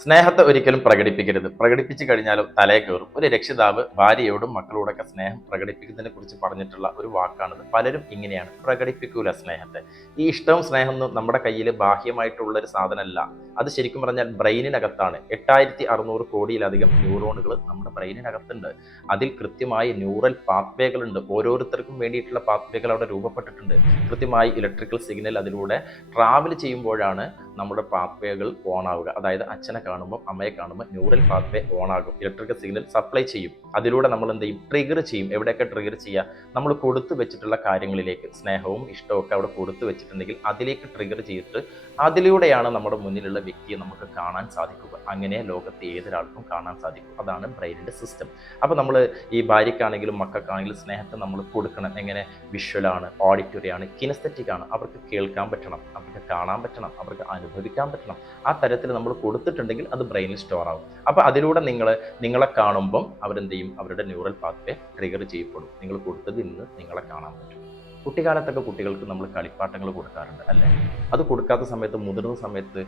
സ്നേഹത്തെ ഒരിക്കലും പ്രകടിപ്പിക്കരുത്. പ്രകടിപ്പിച്ചു കഴിഞ്ഞാലും തലേ കയറും. ഒരു രക്ഷിതാവ് ഭാര്യയോടും മക്കളോടൊക്കെ സ്നേഹം പ്രകടിപ്പിക്കുന്നതിനെ കുറിച്ച് പറഞ്ഞിട്ടുള്ള ഒരു വാക്കാണിത്. പലരും ഇങ്ങനെയാണ്, പ്രകടിപ്പിക്കൂല സ്നേഹത്തെ. ഈ ഇഷ്ടവും സ്നേഹമൊന്നും നമ്മുടെ കയ്യിൽ ബാഹ്യമായിട്ടുള്ള ഒരു സാധനമല്ല. അത് ശരിക്കും പറഞ്ഞാൽ ബ്രെയിനിനകത്താണ്. 8600 കോടിയിലധികം ന്യൂറോണുകൾ നമ്മുടെ ബ്രെയിനിനകത്തുണ്ട്. അതിൽ കൃത്യമായി ന്യൂറൽ പാത്വേകളുണ്ട്. ഓരോരുത്തർക്കും വേണ്ടിയിട്ടുള്ള പാത്വേകൾ അവിടെ രൂപപ്പെട്ടിട്ടുണ്ട്. കൃത്യമായി ഇലക്ട്രിക്കൽ സിഗ്നൽ അതിലൂടെ ട്രാവൽ ചെയ്യുമ്പോഴാണ് നമ്മുടെ പാത്വേകൾ ഓൺ ആവുക. അതായത് അച്ഛനെ കാണുമ്പോൾ അമ്മയെ കാണുമ്പോൾ ന്യൂറൽ പാത്വേ ഓൺ ആകും. ഇലക്ട്രിക്കൽ സിഗ്നൽ സപ്ലൈ ചെയ്യും. അതിലൂടെ നമ്മൾ എന്ത് ചെയ്യും? ട്രിഗർ ചെയ്യും. എവിടെയൊക്കെ ട്രിഗർ ചെയ്യുക? നമ്മൾ കൊടുത്തു വെച്ചിട്ടുള്ള കാര്യങ്ങളിലേക്ക്, സ്നേഹവും ഇഷ്ടവും ഒക്കെ അവിടെ കൊടുത്തു വെച്ചിട്ടുണ്ടെങ്കിൽ അതിലേക്ക് ട്രിഗർ ചെയ്തിട്ട് അതിലൂടെയാണ് നമ്മുടെ മുന്നിലുള്ള വ്യക്തിയെ നമുക്ക് കാണാൻ സാധിക്കുക. അങ്ങനെ ലോകത്തെ ഏതൊരാൾക്കും കാണാൻ സാധിക്കും. അതാണ് ബ്രെയിനിൻ്റെ സിസ്റ്റം. അപ്പോൾ നമ്മൾ ഈ ഭാര്യയ്ക്കാണെങ്കിലും മക്കൾക്കാണെങ്കിലും സ്നേഹത്തെ നമ്മൾ കൊടുക്കണം. എങ്ങനെ? വിഷ്വലാണ്, ഓഡിറ്ററി ആണ്, കിനസ്തെറ്റിക് ആണ്. അവർക്ക് കേൾക്കാൻ പറ്റണം, അവർക്ക് കാണാൻ പറ്റണം, അവർക്ക് അനുഭവിക്കാൻ പറ്റണം. ആ തരത്തിൽ നമ്മൾ കൊടുത്തിട്ടുണ്ടെങ്കിൽ അത് ബ്രെയിനിൽ സ്റ്റോർ ആവും. അപ്പോൾ അതിലൂടെ നിങ്ങളെ കാണുമ്പം അവരെന്ത് ചെയ്യും? അവരുടെ ന്യൂറൽ പാത്വേ ട്രിഗർ ചെയ്യപ്പെടും. നിങ്ങൾ കൊടുത്തതിൽ നിന്ന് നിങ്ങളെ കാണാൻ പറ്റും. കുട്ടിക്കാലത്തൊക്കെ കുട്ടികൾക്ക് നമ്മൾ കളിപ്പാട്ടങ്ങൾ കൊടുക്കാറുണ്ട് അല്ലേ? അത് കൊടുക്കാത്ത സമയത്ത്, മുതിർന്ന സമയത്ത്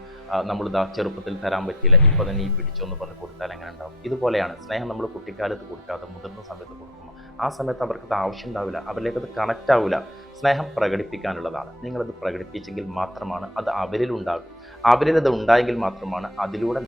നമ്മളിതാ ചെറുപ്പത്തിൽ തരാൻ പറ്റിയില്ല, ഇപ്പോൾ തന്നെ ഈ പിടിച്ചോന്ന് പറഞ്ഞ് കൊടുത്താൽ എങ്ങനെ ഉണ്ടാവും? ഇതുപോലെയാണ് സ്നേഹം. നമ്മൾ കുട്ടിക്കാലത്ത് കൊടുക്കാതെ മുതിർന്ന സമയത്ത് കൊടുക്കുമ്പോൾ ആ സമയത്ത് അവർക്കത് ആവശ്യം ഉണ്ടാവില്ല, അവരിലേക്കത് കണക്റ്റ് ആവില്ല. സ്നേഹം പ്രകടിപ്പിക്കാനുള്ളതാണ്. നിങ്ങളത് പ്രകടിപ്പിച്ചെങ്കിൽ മാത്രമാണ് അത് അവരിലുണ്ടാകും. അവരിലത് ഉണ്ടായെങ്കിൽ മാത്രമാണ് അതിലൂടെ